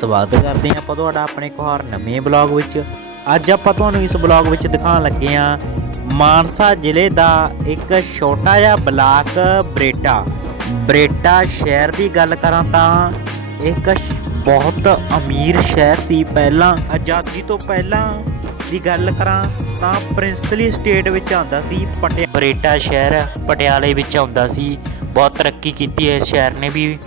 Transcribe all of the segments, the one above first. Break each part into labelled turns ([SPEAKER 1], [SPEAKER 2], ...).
[SPEAKER 1] ਸਵਾਗਤ ਕਰਦੇ ਹਾਂ ਆਪਾਂ ਤੁਹਾਡਾ ਆਪਣੇ ਇੱਕ ਹੋਰ ਨਵੇਂ ਬਲੌਗ ਵਿੱਚ। ਅੱਜ ਆਪਾਂ ਤੁਹਾਨੂੰ ਇਸ ਬਲੌਗ ਵਿੱਚ ਦਿਖਾਉਣ ਲੱਗੇ ਹਾਂ ਮਾਨਸਾ ਜ਼ਿਲ੍ਹੇ ਦਾ ਇੱਕ ਛੋਟਾ ਜਿਹਾ ਬਲਾਕ ਬਰੇਟਾ। ਬਰੇਟਾ ਸ਼ਹਿਰ ਦੀ ਗੱਲ ਕਰਾਂ ਤਾਂ ਇੱਕ ਬਹੁਤ ਅਮੀਰ ਸ਼ਹਿਰ ਸੀ ਪਹਿਲਾਂ। ਆਜ਼ਾਦੀ ਤੋਂ ਪਹਿਲਾਂ ਦੀ ਗੱਲ ਕਰਾਂ ਤਾਂ ਪ੍ਰਿੰਸਲੀ ਸਟੇਟ ਵਿੱਚ ਆਉਂਦਾ ਸੀ ਪਟਿਆ ਬਰੇਟਾ ਸ਼ਹਿਰ ਪਟਿਆਲੇ ਵਿੱਚ ਆਉਂਦਾ ਸੀ। ਬਹੁਤ ਤਰੱਕੀ ਕੀਤੀ ਹੈ ਇਸ ਸ਼ਹਿਰ ਨੇ ਵੀ।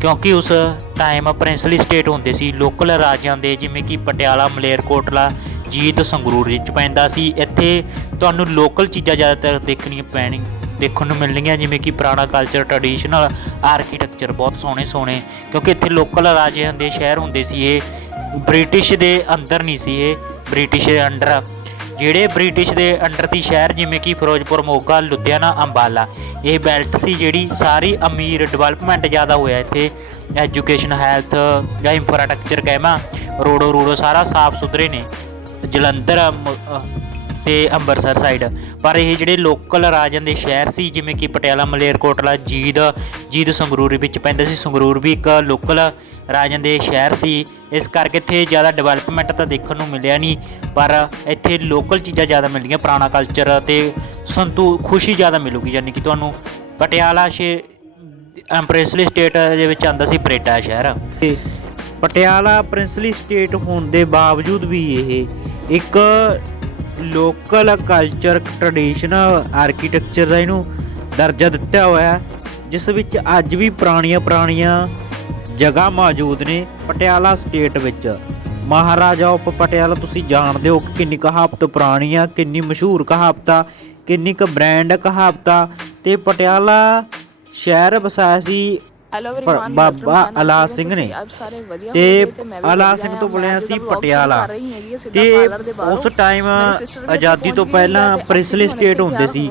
[SPEAKER 1] ਕਿਉਂਕਿ ਉਸ ਟਾਈਮ ਪ੍ਰਿੰਸਲੀ ਸਟੇਟ ਹੁੰਦੇ ਸੀ ਲੋਕਲ ਰਾਜਾਂ ਦੇ, ਜਿਵੇਂ ਕਿ ਪਟਿਆਲਾ ਮਲੇਰਕੋਟਲਾ ਜੀਤ ਸੰਗਰੂਰ ਵਿੱਚ ਪੈਂਦਾ ਸੀ। ਇੱਥੇ ਤੁਹਾਨੂੰ ਲੋਕਲ ਚੀਜ਼ਾਂ ਜ਼ਿਆਦਾਤਰ ਦੇਖਣੀਆਂ ਪੈਣੀ, ਦੇਖਣ ਨੂੰ ਮਿਲਣਗੀਆਂ, ਜਿਵੇਂ ਕਿ ਪੁਰਾਣਾ ਕਲਚਰ ਟ੍ਰੈਡੀਸ਼ਨਲ ਆਰਕੀਟੈਕਚਰ ਬਹੁਤ ਸੋਹਣੇ ਸੋਹਣੇ। ਕਿਉਂਕਿ ਇੱਥੇ ਲੋਕਲ ਰਾਜਿਆਂ ਦੇ ਸ਼ਹਿਰ ਹੁੰਦੇ ਸੀ, ਇਹ ਬ੍ਰਿਟਿਸ਼ ਦੇ ਅੰਦਰ ਨਹੀਂ ਸੀ, ਇਹ ਬ੍ਰਿਟਿਸ਼ ਦੇ ਅੰਡਰ ਜਿਹੜੇ ਬ੍ਰਿਟਿਸ਼ ਦੇ ਅੰਡਰ ਦੀ ਸ਼ਹਿਰ ਜਿਵੇਂ ਕਿ ਫਿਰੋਜ਼ਪੁਰ, ਮੋਗਾ, ਲੁਧਿਆਣਾ, ਅੰਬਾਲਾ, ਇਹ ਬੈਲਟ ਸੀ ਜਿਹੜੀ ਸਾਰੀ ਅਮੀਰ ਡਿਵੈਲਪਮੈਂਟ ਜ਼ਿਆਦਾ ਹੋਇਆ ਇੱਥੇ। ਐਜੂਕੇਸ਼ਨ, ਹੈਲਥ ਜਾਂ ਇੰਫਰਾਸਟ੍ਰਕਚਰ ਕਹਿਮਾ ਰੋਡੋ ਰੋਡੋ ਸਾਰਾ ਸਾਫ਼ ਸੁਥਰੇ ਨੇ। ਜਲੰਧਰ ਤੇ ਅੰਮ੍ਰਿਤਸਰ ਸਾਈਡ ਪਰ ਇਹ ਜਿਹੜੇ ਲੋਕਲ ਰਾਜਾਂ ਦੇ ਸ਼ਹਿਰ ਸੀ, ਜਿਵੇਂ ਕਿ ਪਟਿਆਲਾ, ਮਲੇਰਕੋਟਲਾ, ਜੀਦ ਜੀਦ ਸੰਗਰੂਰ ਵਿੱਚ ਪੈਂਦਾ ਸੀ। ਸੰਗਰੂਰ ਵੀ ਇੱਕ ਲੋਕਲ ਰਾਜਾਂ ਦੇ ਸ਼ਹਿਰ ਸੀ। ਇਸ ਕਰਕੇ ਇੱਥੇ ਜ਼ਿਆਦਾ ਡਿਵੈਲਪਮੈਂਟ ਤਾਂ ਦੇਖਣ ਨੂੰ ਮਿਲਿਆ ਨਹੀਂ, ਪਰ ਇੱਥੇ ਲੋਕਲ ਚੀਜ਼ਾਂ ਜ਼ਿਆਦਾ ਮਿਲਦੀਆਂ, ਪੁਰਾਣਾ ਕਲਚਰ ਤੇ ਸੰਤੂ, ਖੁਸ਼ੀ ਜ਼ਿਆਦਾ ਮਿਲੂਗੀ, ਯਾਨੀ ਕਿ ਤੁਹਾਨੂੰ ਪਟਿਆਲਾ ਸ਼ੇ ਪ੍ਰਿੰਸਲੀ ਸਟੇਟ ਦੇ ਵਿੱਚ ਆਂਦਾ ਸੀ ਪਰੇਟਾ ਸ਼ਹਿਰ। ਤੇ ਪਟਿਆਲਾ ਪ੍ਰਿੰਸਲੀ ਸਟੇਟ ਹੋਣ ਦੇ ਬਾਵਜੂਦ ਵੀ ਇਹ ਇੱਕ ਲੋਕਲ ਕਲਚਰ ਟ੍ਰੈਡੀਸ਼ਨਲ ਆਰਕੀਟੈਕਚਰ ਦਾ ਇਹਨੂੰ ਦਰਜਾ ਦਿੱਤਾ ਹੋਇਆ ਹੈ, ਜਿਸ ਵਿੱਚ ਅੱਜ ਵੀ ਪੁਰਾਣੀਆਂ ਪੁਰਾਣੀਆਂ ਜਗ੍ਹਾ ਮੌਜੂਦ ਨੇ ਪਟਿਆਲਾ ਸਟੇਟ ਵਿੱਚ। ਮਹਾਰਾਜਾ ਉਪ ਪਟਿਆਲਾ, ਤੁਸੀਂ ਜਾਣਦੇ ਹੋ ਕਿ ਕਿੰਨੀ ਕਹਾਵਤ ਪੁਰਾਣੀ ਆ ਕਿੰਨੀ ਮਸ਼ਹੂਰ ਕਹਾਵਤ ਆ ਕਿੰਨੀ ਕੁ ਬ੍ਰਾਂਡ ਕਹਾਵਤ। ਆ ਤੇ ਪਟਿਆਲਾ ਸ਼ਹਿਰ ਵਸਾਇਆ ਸੀ ਪਰ ਬਾਬਾ ਅਲਾ ਸਿੰਘ ਨੇ ਤੇ ਅਲਾ ਸਿੰਘ। ਤੋਂ ਬੋਲਿਆ ਸੀ ਪਟਿਆਲਾ ਤੇ। ਉਸ ਟਾਈਮ ਆਜ਼ਾਦੀ ਤੋਂ ਪਹਿਲਾਂ ਪ੍ਰਿੰਸਲੀ ਸਟੇਟ ਹੁੰਦੇ ਸੀ।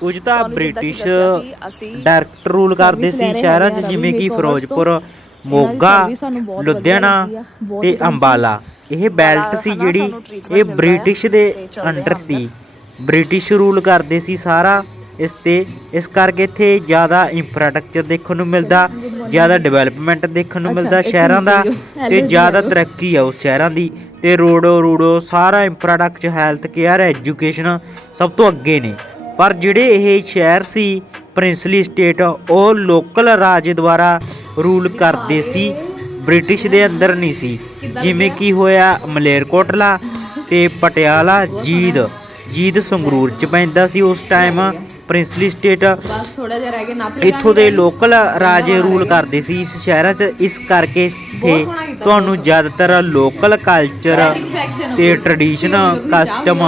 [SPEAKER 1] ਕੁਝ ਤਾਂ ਬ੍ਰਿਟਿਸ਼
[SPEAKER 2] ਦੱਸਿਆ ਸੀ, ਅਸੀਂ
[SPEAKER 1] ਡਾਇਰੈਕਟ ਰੂਲ ਕਰਦੇ ਸੀ ਸ਼ਹਿਰਾਂ 'ਚ ਜਿਵੇਂ ਕਿ ਫਿਰੋਜ਼ਪੁਰ। ਮੋਗਾ ਲੁਧਿਆਣਾ ਤੇ ਅੰਬਾਲਾ ਇਹ ਬੈਲਟ ਸੀ ਜਿਹੜੀ ਇਹ ਬ੍ਰਿਟਿਸ਼ ਦੇ ਅੰਡਰ ਤੀ ਬ੍ਰਿਟਿਸ਼ ਰੂਲ ਕਰਦੇ ਸੀ ਸਾਰਾ ਇਸ ਤੇ ਇਸ ਕਰਕੇ ਇੱਥੇ ਜ਼ਿਆਦਾ ਇੰਫਰਾਸਟ੍ਰਕਚਰ ਦੇਖਣ ਨੂੰ ਮਿਲਦਾ ਜ਼ਿਆਦਾ ਡਿਵੈਲਪਮੈਂਟ ਦੇਖਣ ਨੂੰ ਮਿਲਦਾ ਸ਼ਹਿਰਾਂ ਦਾ ਤੇ ਜ਼ਿਆਦਾ ਤਰੱਕੀ ਆ ਉਸ ਸ਼ਹਿਰਾਂ ਦੀ ਤੇ ਰੋਡੋ ਰੂਡੋ ਸਾਰਾ ਇੰਫਰਾਸਟ੍ਰਕਚਰ ਹੈਲਥ ਕੇਅਰ ਐਜੂਕੇਸ਼ਨ ਸਭ ਤੋਂ ਅੱਗੇ ਨੇ। ਪਰ ਜਿਹੜੇ ਇਹ ਸ਼ਹਿਰ ਸੀ ਪ੍ਰਿੰਸਲੀ ਸਟੇਟ ਉਹ ਲੋਕਲ ਰਾਜ ਦੁਆਰਾ ਰੂਲ ਕਰਦੇ ਸੀ ਬ੍ਰਿਟਿਸ਼ ਦੇ ਅੰਦਰ ਨਹੀਂ ਸੀ। ਜਿਵੇਂ ਕਿ ਹੋਇਆ ਮਲੇਰਕੋਟਲਾ ਤੇ ਪਟਿਆਲਾ ਜੀਦ। ਜੀਦ ਸੰਗਰੂਰ ਚ ਪੈਂਦਾ ਸੀ ਉਸ ਟਾਈਮ ਪ੍ਰਿੰਸਲੀ ਸਟੇਟ
[SPEAKER 2] ਬਸ ਥੋੜਾ ਜਿਹਾ ਰਹਿ ਗਿਆ ਨੱਪ
[SPEAKER 1] ਇੱਥੋਂ ਦੇ ਲੋਕਲ ਰਾਜੇ ਰੂਲ ਕਰਦੇ ਸੀ ਇਸ ਸ਼ਹਿਰਾਂ 'ਚ ਇਸ ਕਰਕੇ ਇੱਥੇ ਤੁਹਾਨੂੰ ਜ਼ਿਆਦਾਤਰ ਲੋਕਲ ਕਲਚਰ ਤੇ ਟ੍ਰੈਡੀਸ਼ਨਲ ਕਸਟਮ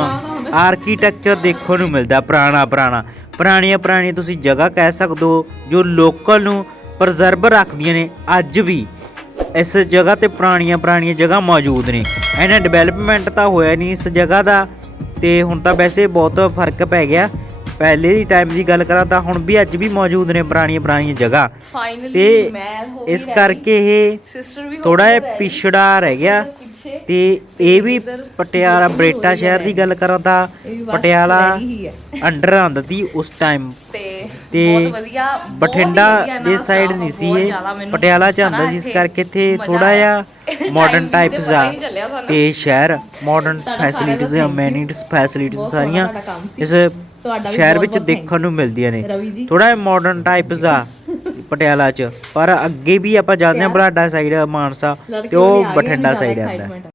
[SPEAKER 1] ਆਰਕੀਟੈਕਚਰ ਦੇਖਣ ਨੂੰ ਮਿਲਦਾ ਪੁਰਾਣਾ ਪੁਰਾਣਾ। ਪੁਰਾਣੀਆਂ ਪੁਰਾਣੀਆਂ ਤੁਸੀਂ ਜਗ੍ਹਾ ਕਹਿ ਸਕਦੇ ਹੋ ਜੋ ਲੋਕਲ ਨੂੰ ਪ੍ਰਜ਼ਰਵ ਰੱਖਦੀਆਂ ਨੇ ਅੱਜ ਵੀ। ਇਸ ਜਗ੍ਹਾ ਤੇ ਪੁਰਾਣੀਆਂ ਪੁਰਾਣੀਆਂ ਜਗ੍ਹਾ ਮੌਜੂਦ ਨੇ। ਇਹਨਾਂ ਡਿਵੈਲਪਮੈਂਟ ਤਾਂ ਹੋਇਆ ਨਹੀਂ ਇਸ ਜਗ੍ਹਾ ਦਾ ਤੇ ਹੁਣ ਤਾਂ ਵੈਸੇ ਬਹੁਤ ਫ਼ਰਕ ਪੈ ਗਿਆ। ਪਹਿਲੇ ਦੀ ਟਾਈਮ ਦੀ ਗੱਲ ਕਰਾਂ ਤਾਂ ਹੁਣ ਵੀ ਅੱਜ ਵੀ ਮੌਜੂਦ ਨੇ ਪੁਰਾਣੀਆਂ ਪੁਰਾਣੀਆਂ ਜਗ੍ਹਾ ਤੇ ਇਸ ਕਰਕੇ ਇਹ ਥੋੜਾ ਜਿਹਾ ਪਿਛੜਾ ਰਹਿ ਗਿਆ ਤੇ ਇਹ ਵੀ ਪਟਿਆਲਾ ਬਰੇਟਾ ਸ਼ਹਿਰ ਦੀ ਗੱਲ ਕਰਾਂ ਤਾਂ
[SPEAKER 2] ਇਹ
[SPEAKER 1] ਪਟਿਆਲਾ। ਅੰਡਰ ਆਉਂਦਾ ਸੀ ਉਸ ਟਾਈਮ
[SPEAKER 2] ਤੇ
[SPEAKER 1] ਬਠਿੰਡਾ ਦੇ ਸਾਈਡ ਨਹੀਂ ਸੀ ਇਹ ਪਟਿਆਲਾ ਚ ਆਉਂਦਾ ਜਿਸ ਕਰਕੇ ਇੱਥੇ ਥੋੜਾ। ਜਿਹਾ ਮਾਡਰਨ ਟਾਈਪ ਦਾ
[SPEAKER 2] ਹੀ ਨਹੀਂ ਚੱਲਿਆ ਸਾਨੂੰ।
[SPEAKER 1] ਤੇ ਸ਼ਹਿਰ ਮਾਡਰਨ ਫੈਸਿਲਿਟੀਜ਼। ਅਮੈਨਿਟੀਜ਼ ਫੈਸਿਲਿਟੀਜ਼ ਸਾਰੀਆਂ। ਇਸ
[SPEAKER 2] ਤੁਹਾਡਾ ਵੀ
[SPEAKER 1] ਸ਼ਹਿਰ ਵਿੱਚ ਦੇਖਣ ਨੂੰ ਮਿਲਦੀਆਂ ਨੇ।
[SPEAKER 2] ਰਵੀ ਜੀ।
[SPEAKER 1] ਥੋੜਾ ਮਾਡਰਨ ਟਾਈਪਸ ਆ ਪਟਿਆਲਾ ਚ। ਪਰ ਅੱਗੇ ਵੀ ਆਪਾਂ ਜਾਂਦੇ ਹਾਂ ਬਲਾਡਾ ਸਾਈਡ ਮਾਨਸਾ ਤੇ ਉਹ
[SPEAKER 2] ਆ
[SPEAKER 1] ਬਠਿੰਡਾ ਸਾਈਡ ਆਉਂਦਾ